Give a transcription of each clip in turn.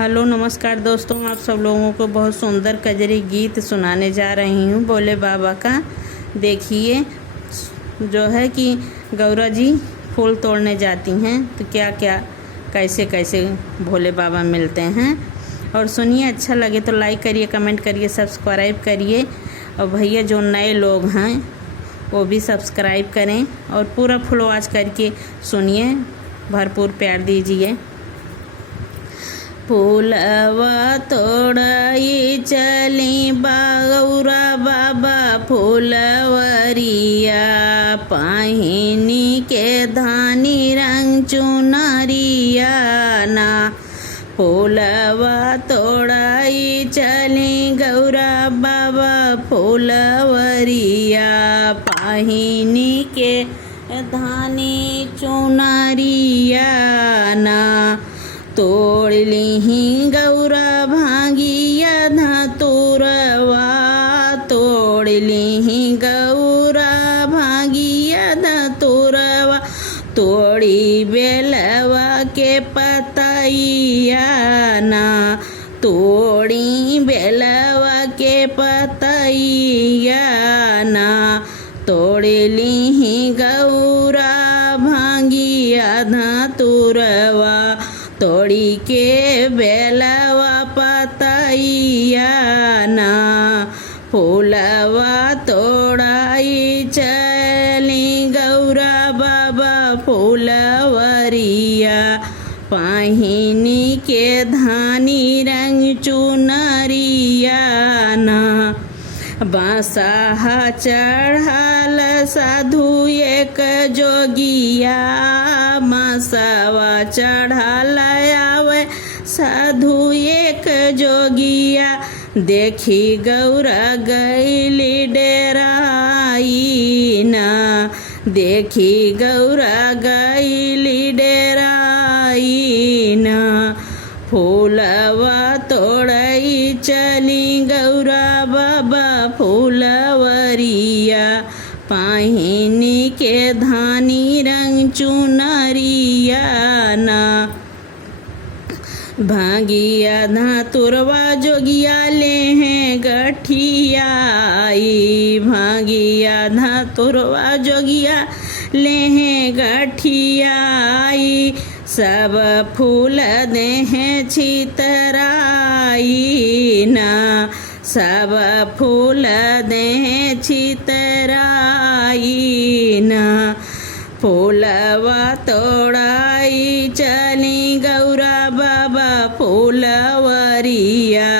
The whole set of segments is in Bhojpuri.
हेलो नमस्कार दोस्तों, आप सब लोगों को बहुत सुंदर कजरी गीत सुनाने जा रही हूँ भोले बाबा का। देखिए जो है कि गौरा जी फूल तोड़ने जाती हैं तो क्या क्या कैसे कैसे भोले बाबा मिलते हैं। और सुनिए, अच्छा लगे तो लाइक करिए, कमेंट करिए, सब्सक्राइब करिए। और भैया जो नए लोग हैं वो भी सब्सक्राइब करें और पूरा फुल वॉच करके सुनिए, भरपूर प्यार दीजिए। फूलवा तोड़ई चली गौरा बाबा फूलवरिया, पहिनी के धानी रंग चुनरिया ना। फूलवा तोड़ई चली गौरा बाबा फूलवरिया, पहिनी के धानी चुनरिया ना। तोड़ लीही गौरा भांगिया धतुरवा, तोड़ लीही गौरा भांगिया धतुरवा, तोड़ी बेलवा के पतैया ना। तोड़ी बेलवा के पतैया ना, तोड़ लीही गौरा भांगिया धतुरवा, तोड़ी के बेलवा पतैया ना। फूलवा तोड़ाई चली गौरा बाबा फूलवरिया, पहिनी के धानी रंग चुनरिया ना। बांसहा चढ़ाल साधु एक जोगिया, बांसवा चढ़ाल आवे साधु एक जोगिया। देखी गौरा गईली डेराई ना, देखी गौरा गईली डेराई ना। फूलवा तोड़ई चली गौरा बाबा फूलवरिया, पहिनी के धानी रंग चुनरिया ना। भांगिया धतुरवा जोगिया ले हैं गठियाई, भांगिया धतुरवा जोगिया ले हैं गठियाई। सब फूल दे हैं छितराई ना, सब फूल दे हैं छितराई ना। फूलवा तोड़ाई चली गौरा बाबा फूलवरिया,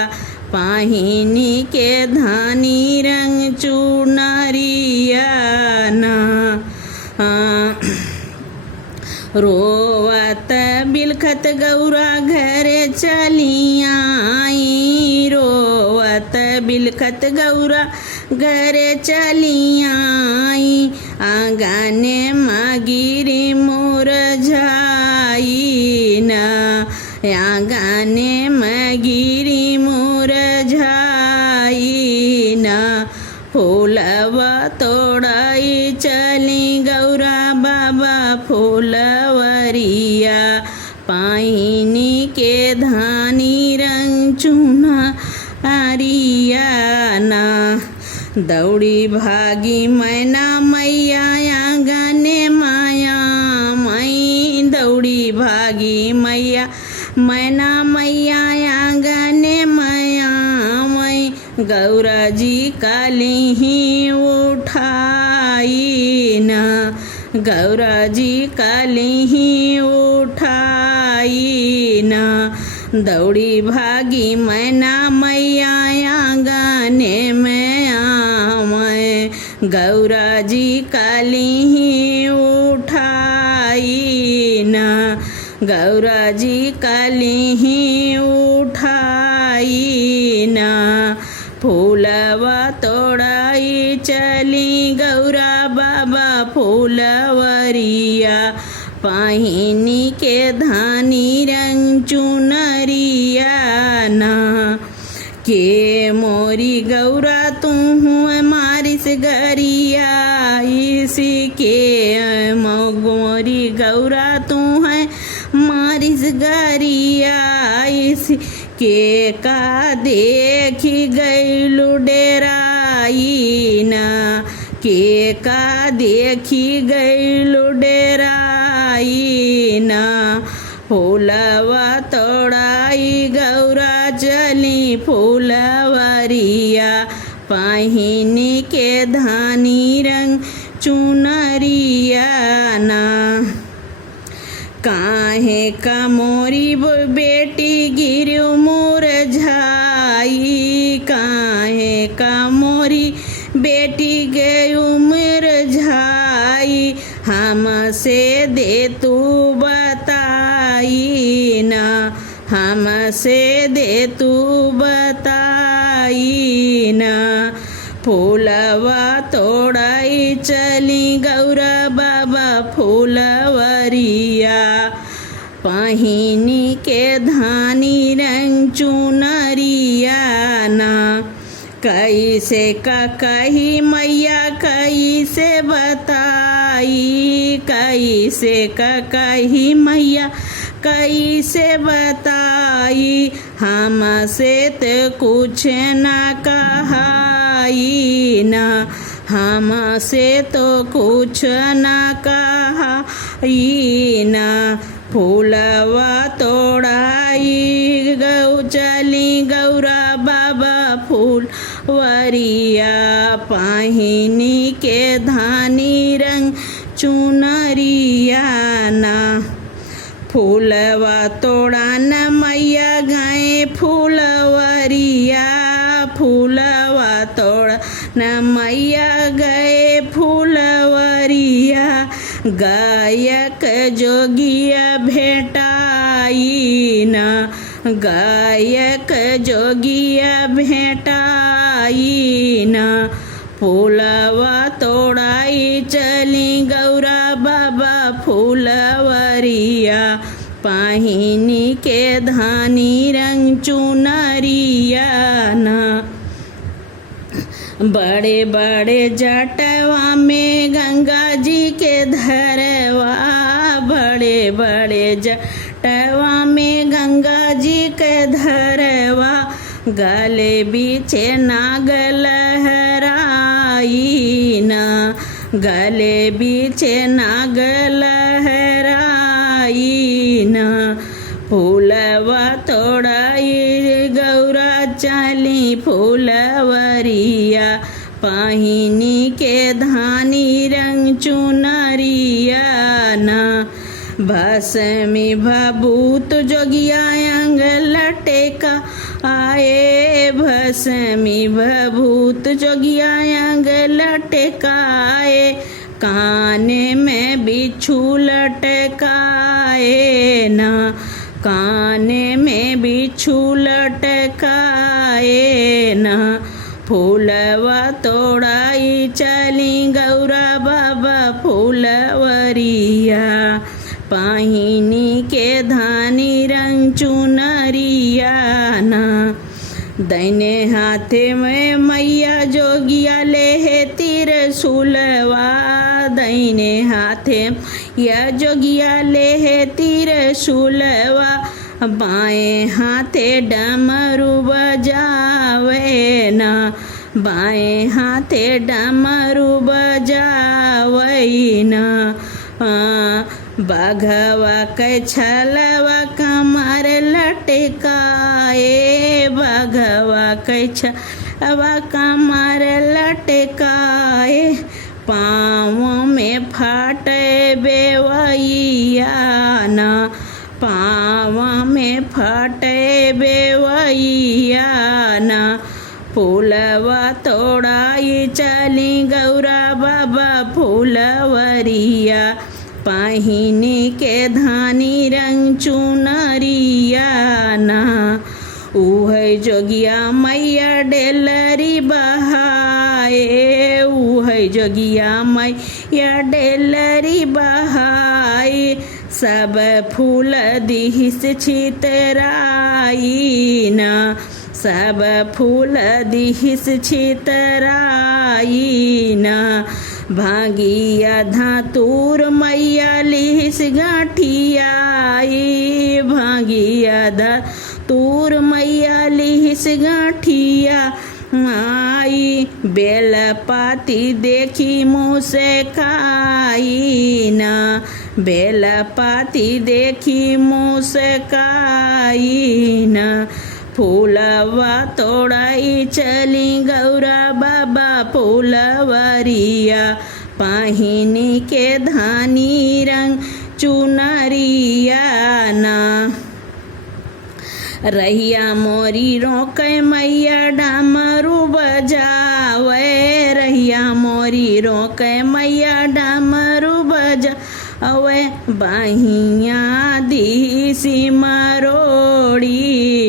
पहिनी के धानी रंग चुनरिया ना। रोवत बिलखत गौरा घरे चली आई, रोवत बिलखत गौरा घरे चली आई। आंगने मागिरी मुरझाई ना, आंगने मागिरी मुरझाई ना। फूलवा तोड़ाई चली गौरा बाबा फूलवरिया, पहिनी के धानी रंग चुनरिया ना। दौड़ी भागी मैना मैया आंगने माया मई, दौड़ी भागी मैया मैना मैया आंगने माया मई। गौरा जी काली ही उठाई ना, गौरा जी काली ही उठाई ना। दौड़ी भागी मैना मैया आंगने में आमय, गौरा जी काली ही उठाई ना, गौरा जी काली ही उठाई ना। फूलवा तोड़ाई चली गौरा बाबा फूलवरिया, पहिनी के धानी रंग चुनरिया ना। के मोरी गौरा तू हूँ मारिस गरिया, इसी के मोरी गौरा तू है मारिस गरिया, गईस के का देखी गईलू डेराई ना के का देखी गईलू डेराई ना फूलवा तोड़ाई गौरा चली फूलवरिया पहिनी के धानी रंग चुनरिया ना काहे का मोरी बेटी गिरु मुरझाई काहे का मोरी बेटी गई मुरझाई हमसे दे तू बताई ना हमसे दे तू बताई ना फूलवा तोड़ाई चली गौरा बाबा फूलवरिया पहिनी के धानी रंग चुनरिया ना कैसे का कही मैया कैसे बताई कैसे का कही मैया कैसे बताई हमसे तो कुछ ना कहाई ना हमसे तो कुछ ना कहाई ना फूलवा तोड़ाई गौ चली गौरा बाबा फूलवरिया पहिनी के धानी रंग चुनरिया ना फूलवा तोड़ा न मैया गए फूलवरिया फूलवा तोड़ा न मैया गए फूलवरिया गायक जोगिया भेटाई ना गायक जोगिया भेटाई ना फूलवा तोड़ाई चली गौरा बाबा फूलवरिया पहिनी के धानी रंग चुनरिया ना बड़े बड़े जटवा में गंगा जी के धरवा बड़े बड़े जटवा में गंगा जी के धरवा गले बीचे नाग लहराई ना गले बीचे नाग लहराई ना फूलवा तोड़ाई गौरा चली फूलवरिया पहिनी के धानी रंग चुनरिया ना भस्मी भभूत जोगिया अंग लटेका आए भस्मी भभूत जोगिया अंग लटकाए काने में बिच्छू लटकाए ना काने में बिच्छू लटकाए ना फूलवा तोड़ाई चली गौरा बाबा फूलवरिया पहिनी के धानी रंग चुनरिया ना दैने हाथे में मैया जोगिया ले त्रिशूलवा दैने हाथे या जोगिया ले त्रिशूलवा बाएं हाथे डमरू बजावे ना बाएं हाथे डमरू बजावे ना बाघवा के छलवा कमर लटकाए बाघवा के छलवा कमर लटकाए पाँव में फाटे बेवैया ना पाँव में फाटे बेवैया ना फूलवा तोड़ाई चली गौरा बाबा फूलवरिया पहिनी के धानी रंग चुनरिया ना उहै जोगिया मैया डेलरी बहाए उहै जोगिया मैया डेलरी बहाए सब फूल दिहिस छितराई ना सब फूल दिहिस छितराई ना भागिया धातुर मैया लिहिस गाठियाई भागिया धातुर तूर मैया लिहिस गाठिया आई, बेल पाती देखी मुँह से खाई ना, बेल पाती देखी मुँह से खाई ना। फूलवा तोड़ाई चली गौरा बाबा फूलवरिया, पहिनी के धानी रंग चुनरिया ना। रहिया मोरी रोके मैया डमरू बजावे, रहिया मोरी रोके मैया डमरू बजावे, बाहिया दी सिमरोड़ी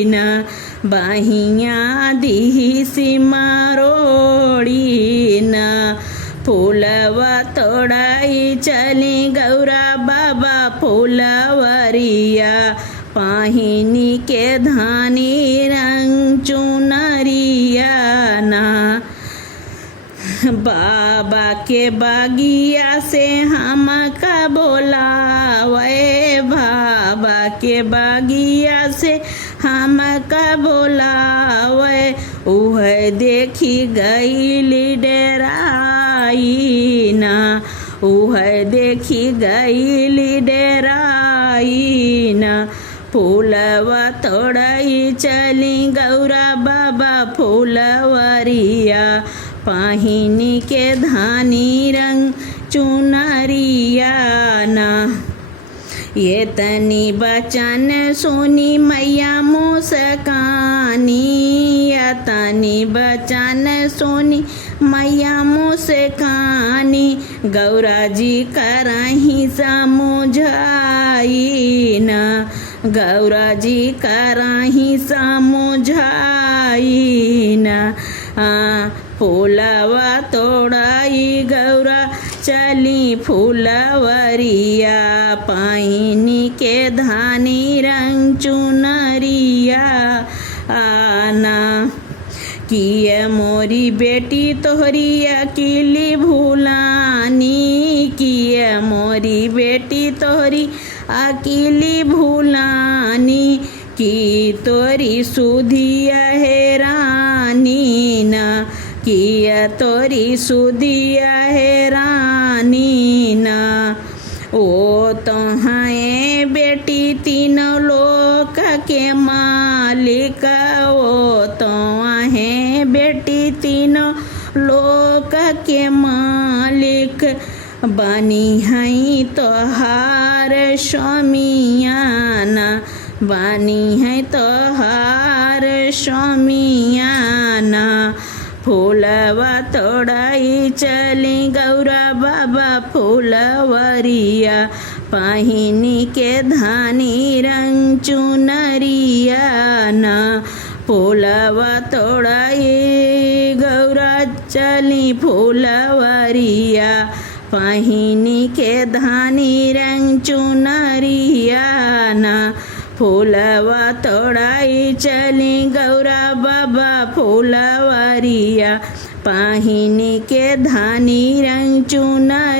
ना, बाहिया दी सिमरोड़ी ना। फूलवा तोड़ाई चली गौरा बाबा फूलवरिया, पहिनी के धानी रंग चुनरिया ना। बाबा के बागिया से हमका बोलावे, बाबा के बागिया से हमका बोलावे, उह देखी गईली डेराई ना, उह देखी गईली डेराई ना। फूलवा तोड़ाई चली गौरा बाबा फूलवरिया, पहिनी के धानी रंग चुनरिया ना। ये तनी बचन सुनी मैया मुस्कानी, ये तनी बचन सुनी मैया मुस्कानी, गौरा जी करही समुझाई ना, गौरा जी करही समुझाई ना। फूलवा तोड़ाई गौरा चली फूलवरिया, पहिनी के धानी रंग चुनरिया आना। किए मोरी बेटी तोहरी अकेली भूलानी, किए मोरी बेटी तोहरी अकेली भूलानी, की तोरी सुधिया हैरानी ना, किया तोरी सुधिया हैरानी ना। ओ तो हैं बेटी तीनों लोक के मालिक, ओ तो हैं बेटी तीनों लोक के मालिक, बनी हैं तोहार स्वामियाना, बनी हैं तोहार स्वामियाना। फूलवा तोड़ाई चली गौरा बाबा फूलवरिया, पहिनी के धानी रंग चुनरिया ना। फूलवा तोड़ाई गौरा चली फूलवरिया, पहिनी के धानी रंग चुनरिया ना। फूलवा तोड़ाई चली गौरा बाबा फूलवरिया, पहिनी के धानी रंग चुनरिया।